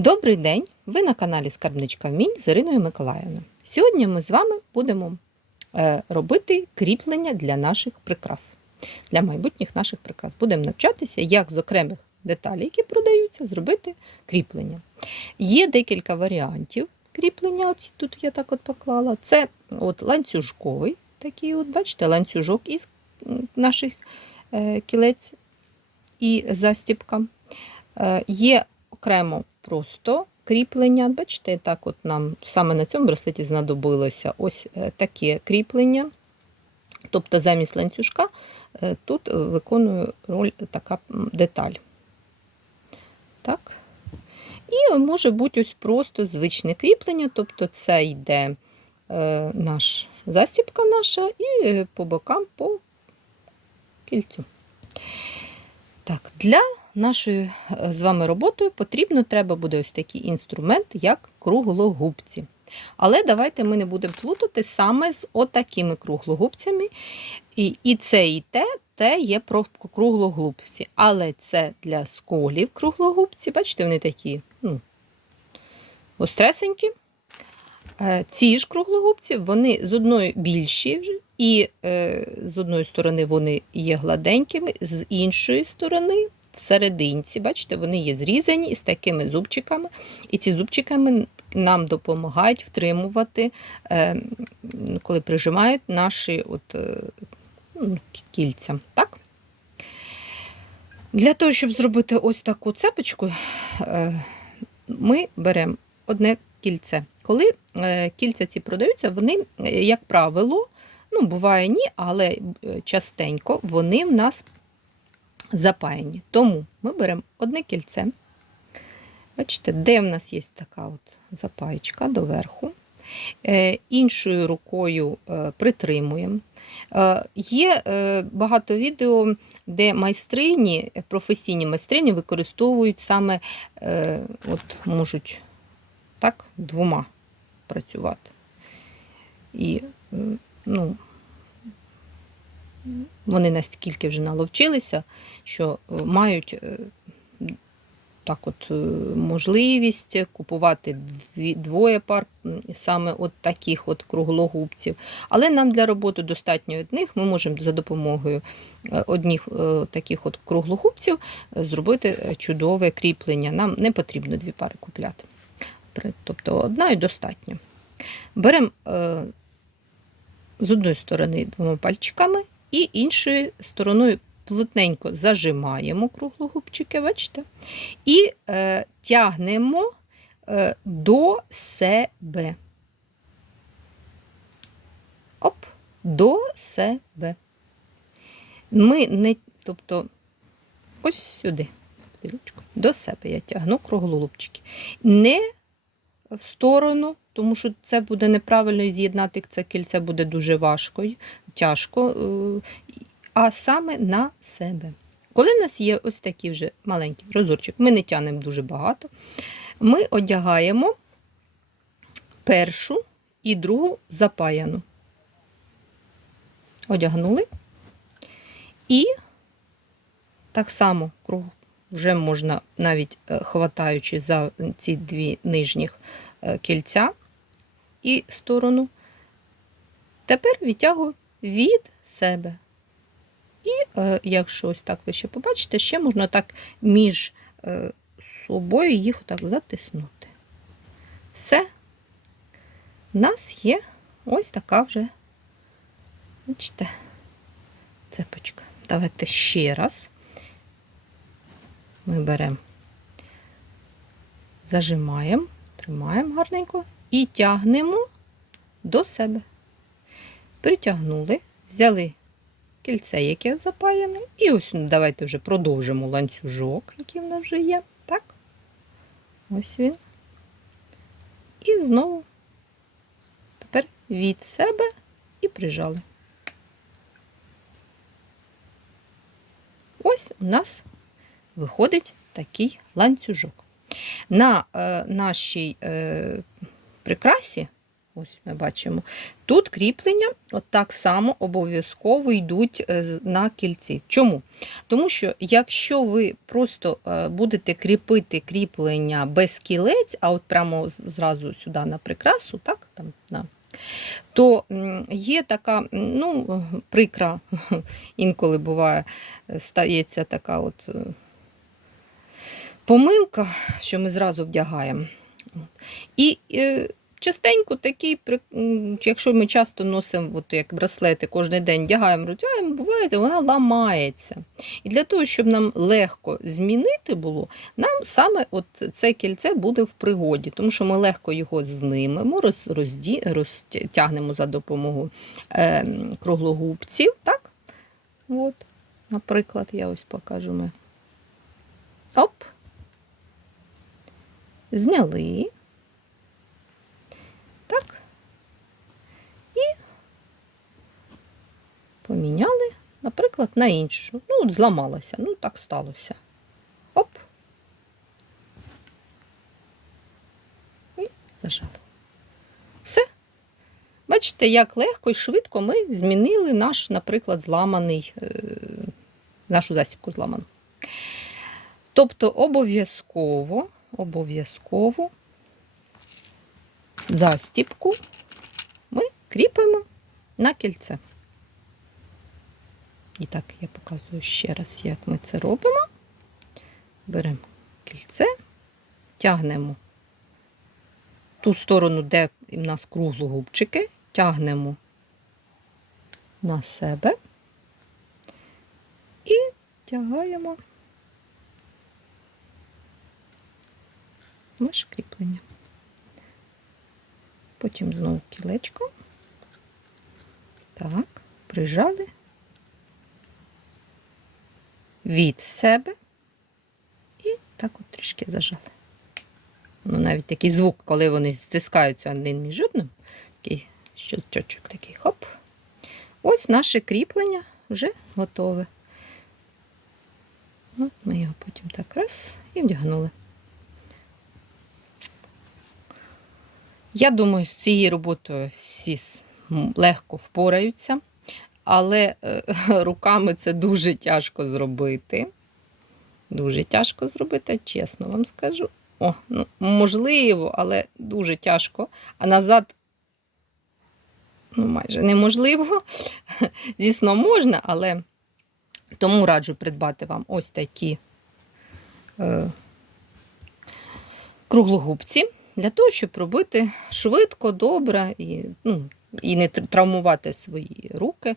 Добрий день! Ви на каналі Скарбничка Вмінь з Іриною Миколаївною. Сьогодні ми з вами будемо е, робити кріплення для наших прикрас, для майбутніх наших прикрас. Будемо навчатися, як з окремих деталей, які продаються, зробити кріплення. Є декілька варіантів кріплення. Ось тут я так от поклала. Це от ланцюжковий, такий, от, бачите, ланцюжок із наших е, кілець і застіпка. Е, Є окремо просто кріплення. Бачите, так от нам саме на цьому браслеті знадобилося ось е, таке кріплення. Тобто замість ланцюжка е, тут виконує роль така деталь. Так. І може бути ось просто звичне кріплення, тобто це йде е, наш застіпка наша і е, по бокам по кільцю. Так, для нашої е, з вами роботи потрібно треба буде ось такий інструмент, як круглогубці. Але давайте ми не будемо плутати саме з отакими круглогубцями. І, і це, і те, те є про круглогубці. Але це для сколів круглогубці. Бачите, вони такі ну, остресенькі. Е, Ці ж круглогубці, вони з одної більші, і е, з одної сторони вони є гладенькими, з іншої сторони, всерединці, бачите, вони є зрізані з такими зубчиками, і ці зубчиками нам допомагають втримувати, е, коли прижимають наші от, е, ну, кільця. Так? Для того, щоб зробити ось таку цепочку, е, ми беремо одне кільце. Коли кільця ці продаються, вони, як правило, ну, буває ні, але частенько вони в нас запаяні. Тому ми беремо одне кільце. Бачите, де в нас є така от запаєчка доверху. Е, Іншою рукою е, притримуємо. Е, Є багато відео, де майстрині, професійні майстрині використовують саме, от можуть так, двома працювати. І ну, вони настільки вже наловчилися, що е, мають е, так от е, можливість купувати двоє пар саме от таких от круглогубців. Але нам для роботи достатньо одних. Ми можемо за допомогою одних таких от круглогубців зробити чудове кріплення. Нам не потрібно дві пари купляти. Тобто одна і достатньо. Беремо з одної сторони двома пальчиками і іншою стороною плотненько зажимаємо круглогубчики, бачите, і е, тягнемо е, до себе. Оп, до себе. Ми не, тобто, ось сюди, до себе я тягну круглолупчики. Не в сторону, тому що це буде неправильно і з'єднати це кільце буде дуже важко, тяжко, е, а саме на себе. Коли в нас є ось такий вже маленький розорчик, ми не тянемо дуже багато, ми одягаємо першу і другу запаяну. Одягнули. І так само вже можна навіть е, хватаючи за ці дві нижніх е, кільця і сторону. Тепер відтягую від себе. І е, якщо ось так ви ще побачите, ще можна так між собою їх отак затиснути. Все. У нас є ось така вже, бачите, цепочка. Давайте ще раз. Ми беремо, зажимаємо, тримаємо гарненько і тягнемо до себе. Притягнули, взяли кільце, яке запаяне, і ось ну, давайте вже продовжимо ланцюжок, який в нас вже є. Так? Ось він. І знову тепер від себе і прижали. Ось у нас виходить такий ланцюжок. На е, нашій е, прикрасі Ось ми бачимо. Тут кріплення от так само обов'язково йдуть е, на кільці. Чому? Тому що якщо ви просто е, будете кріпити кріплення без кілець, а от прямо зразу сюди на прикрасу, так, там, на, то є така, ну, прикра, інколи буває, е, стається така от помилка, що ми зразу вдягаємо. І е, частенько такий, якщо ми часто носимо от як браслети, кожен день вдягаємо, роздягаємо, буває, вона ламається. І для того, щоб нам легко змінити було, нам саме от це кільце буде в пригоді, тому що ми легко його знимемо, роз, розді, розтягнемо за допомогою е, круглогубців. Так? От, наприклад, я ось покажу. Ми. Оп. Зняли. Так. І поміняли, наприклад, на іншу. Ну, от зламалася. Ну, так сталося. Оп. І зажали. Все. Бачите, як легко і швидко ми змінили наш, наприклад, зламаний, е, нашу засібку зламану. Тобто обов'язково, обов'язково застіпку ми кріпимо на кільце. І так, я показую ще раз, як ми це робимо. Беремо кільце, тягнемо ту сторону, де в нас круглогубчики, тягнемо на себе і тягаємо наше кріплення. Потім знову кілечко. Так, прижали від себе і так от трішки зажали. Ну, навіть такий звук, коли вони стискаються один між одним, такий щелчочок такий хоп. Ось наше кріплення вже готове. От ми його потім так раз і вдягнули. Я думаю, з цією роботою всі легко впораються, але е, руками це дуже тяжко зробити. Дуже тяжко зробити, чесно вам скажу. О, ну, можливо, але дуже тяжко. А назад, ну, майже неможливо. Звісно, можна, але тому раджу придбати вам ось такі е, круглогубці для того, щоб робити швидко, добре і, ну, і не травмувати свої руки.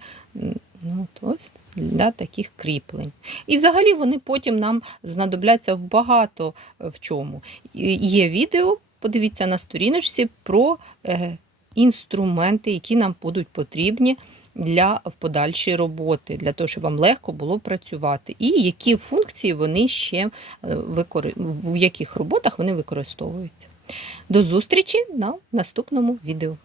Ну, ось для таких кріплень. І взагалі вони потім нам знадобляться в багато е, в чому. Є відео, подивіться на сторіночці про е, інструменти, які нам будуть потрібні для подальшої роботи, для того, щоб вам легко було працювати, і які функції вони ще е, в яких роботах вони використовуються. До зустрічі на наступному відео.